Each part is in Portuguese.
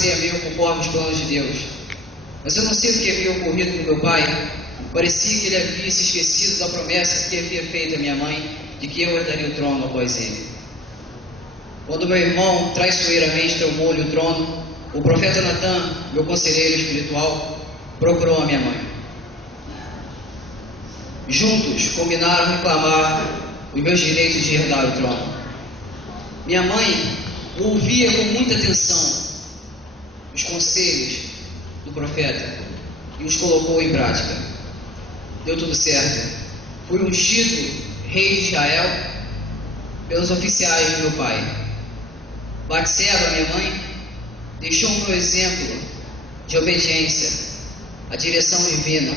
seria meu conforme os planos de Deus. Mas eu não sei o que havia ocorrido com meu pai. Parecia que ele havia se esquecido da promessa que havia feito a minha mãe de que eu herdaria o trono após ele. Quando meu irmão traiçoeiramente tomou-lhe o trono, o profeta Natan, meu conselheiro espiritual, procurou a minha mãe. Juntos combinaram reclamar os meus direitos de herdar o trono. Minha mãe ouvia com muita atenção os conselhos do profeta e os colocou em prática. Deu tudo certo. Fui ungido rei de Israel pelos oficiais do meu pai. Batseba, minha mãe, deixou um exemplo de obediência à direção divina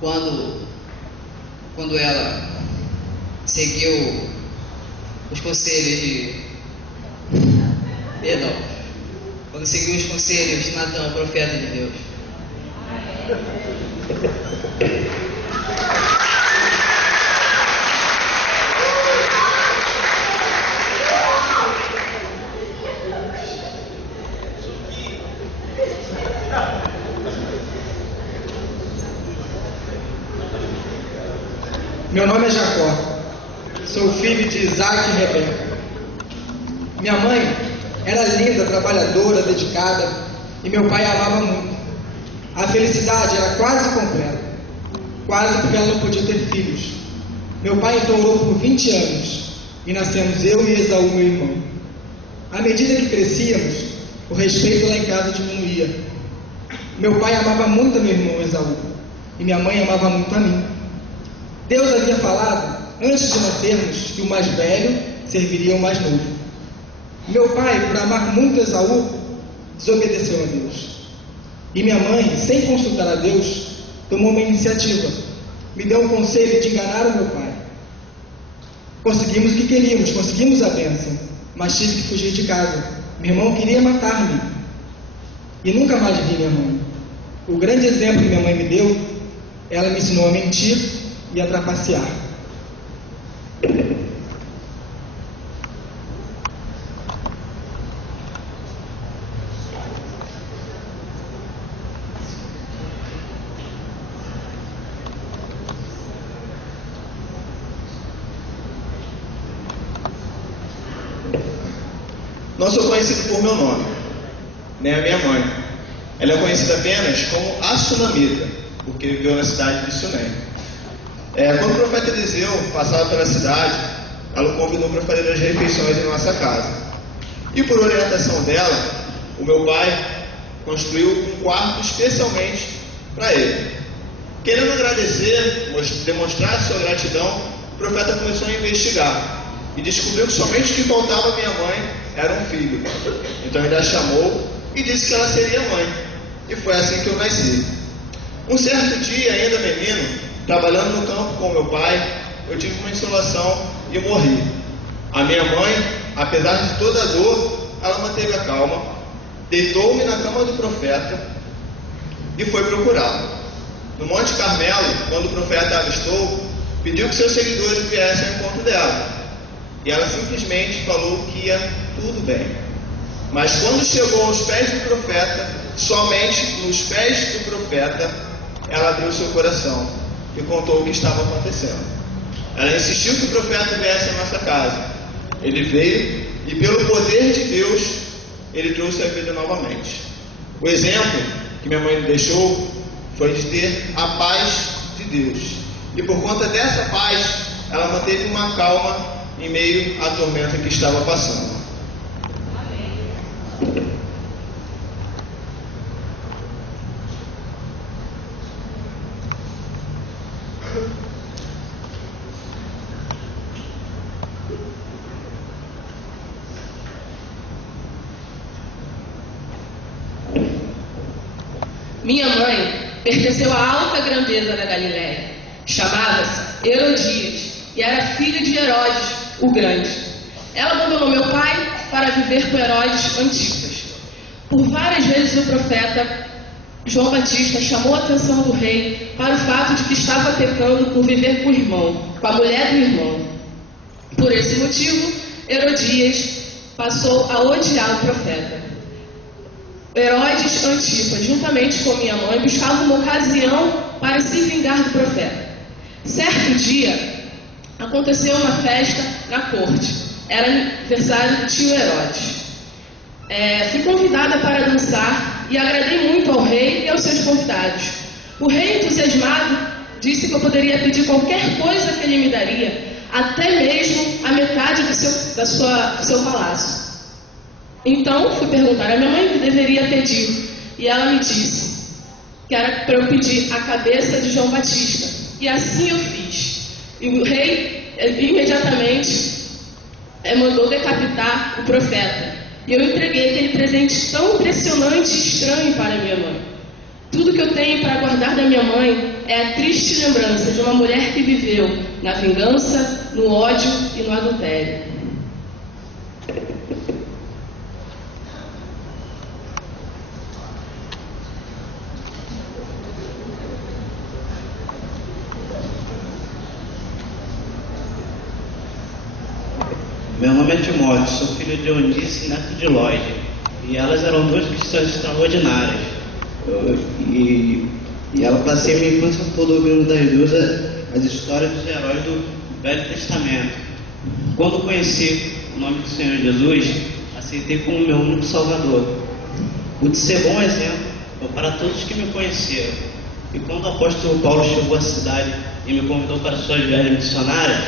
quando ela seguiu os conselhos de... Perdão. Quando seguiu os conselhos de Natan, o profeta de Deus. Meu nome é Jacó, sou filho de Isaac e Rebeca. Minha mãe era linda, trabalhadora, dedicada, e meu pai a amava muito. A felicidade era quase completa, quase porque ela não podia ter filhos. Meu pai então orou por 20 anos, e nascemos eu e Esaú, meu irmão. À medida que crescíamos, o respeito lá em casa diminuía. Meu pai amava muito a meu irmão Esaú, e minha mãe amava muito a mim. Deus havia falado, antes de nascermos, que o mais velho serviria o mais novo. Meu pai, por amar muito Esaú, desobedeceu a Deus. E minha mãe, sem consultar a Deus, tomou uma iniciativa. Me deu um conselho de enganar o meu pai. Conseguimos o que queríamos, conseguimos a bênção, mas tive que fugir de casa. Meu irmão queria matar-me. E nunca mais vi minha mãe. O grande exemplo que minha mãe me deu, ela me ensinou a mentir e a trapacear. Não sou conhecido por meu nome, nem a minha mãe. Ela é conhecida apenas como a Sunamita, porque viveu na cidade de Sunem. Quando o profeta Eliseu passava pela cidade, ela o convidou para fazer as refeições em nossa casa. E por orientação dela, o meu pai construiu um quarto especialmente para ele. Querendo agradecer, demonstrar sua gratidão, o profeta começou a investigar e descobriu que somente o que faltava à minha mãe era um filho. Então ele a chamou e disse que ela seria mãe. E foi assim que eu nasci. Um certo dia, ainda menino, trabalhando no campo com meu pai, eu tive uma insolação e morri. A minha mãe, apesar de toda a dor, ela manteve a calma, deitou-me na cama do profeta e foi procurá-lo. No Monte Carmelo, quando o profeta a avistou, pediu que seus seguidores viessem ao encontro dela. E ela simplesmente falou que ia tudo bem. Mas quando chegou aos pés do profeta, somente nos pés do profeta, ela abriu seu coração e contou o que estava acontecendo. Ela insistiu que o profeta viesse à nossa casa. Ele veio e pelo poder de Deus, ele trouxe a vida novamente. O exemplo que minha mãe me deixou foi de ter a paz de Deus. E por conta dessa paz, ela manteve uma calma em meio à tormenta que estava passando. Minha mãe pertenceu à alta grandeza da Galiléia. Chamava-se Herodias e era filha de Herodes, o Grande. Ela abandonou meu pai para viver com Herodes Antipas. Por várias vezes o profeta João Batista chamou a atenção do rei para o fato de que estava pecando por viver com o irmão, com a mulher do irmão. Por esse motivo, Herodias passou a odiar o profeta. Herodes Antipas, juntamente com minha mãe, buscavam uma ocasião para se vingar do profeta. Certo dia, aconteceu uma festa na corte. Era aniversário do tio Herodes. Fui convidada para dançar e agradei muito ao rei e aos seus convidados. O rei, entusiasmado, disse que eu poderia pedir qualquer coisa que ele me daria, até mesmo a metade do seu palácio. Então, fui perguntar à minha mãe o que deveria pedir, e ela me disse que era para eu pedir a cabeça de João Batista. E assim eu fiz. E o rei imediatamente mandou decapitar o profeta. E eu entreguei aquele presente tão impressionante e estranho para minha mãe. Tudo que eu tenho para guardar da minha mãe é a triste lembrança de uma mulher que viveu na vingança, no ódio e no adultério. Meu nome é Timóteo, sou filho de Eunice e neto de Lloyd. E elas eram duas cristãs extraordinárias. E ela passei minha infância toda ouvindo das duas as histórias dos heróis do Velho Testamento. Quando conheci o nome do Senhor Jesus, aceitei como meu único Salvador. Pude ser bom exemplo para todos que me conheceram. E quando o apóstolo Paulo chegou à cidade e me convidou para suas viagens missionárias,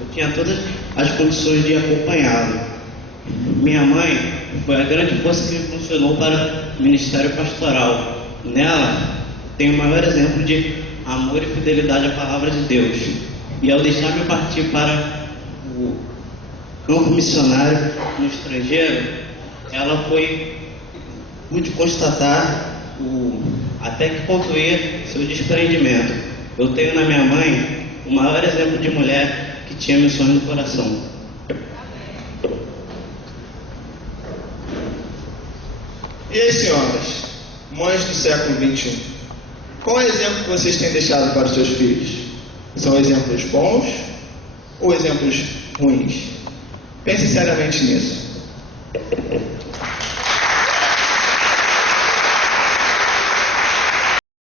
eu tinha todas as condições de acompanhá-lo. Minha mãe foi a grande força que me funcionou para o ministério pastoral. Nela, tenho o maior exemplo de amor e fidelidade à palavra de Deus. E ao deixar-me partir para o campo missionário no estrangeiro, ela pude constatar até que ponto ia seu desprendimento. Eu tenho na minha mãe o maior exemplo de mulher que tinha missões no coração. E aí, senhoras, mães do século XXI, qual é o exemplo que vocês têm deixado para os seus filhos? São exemplos bons ou exemplos ruins? Pense seriamente nisso.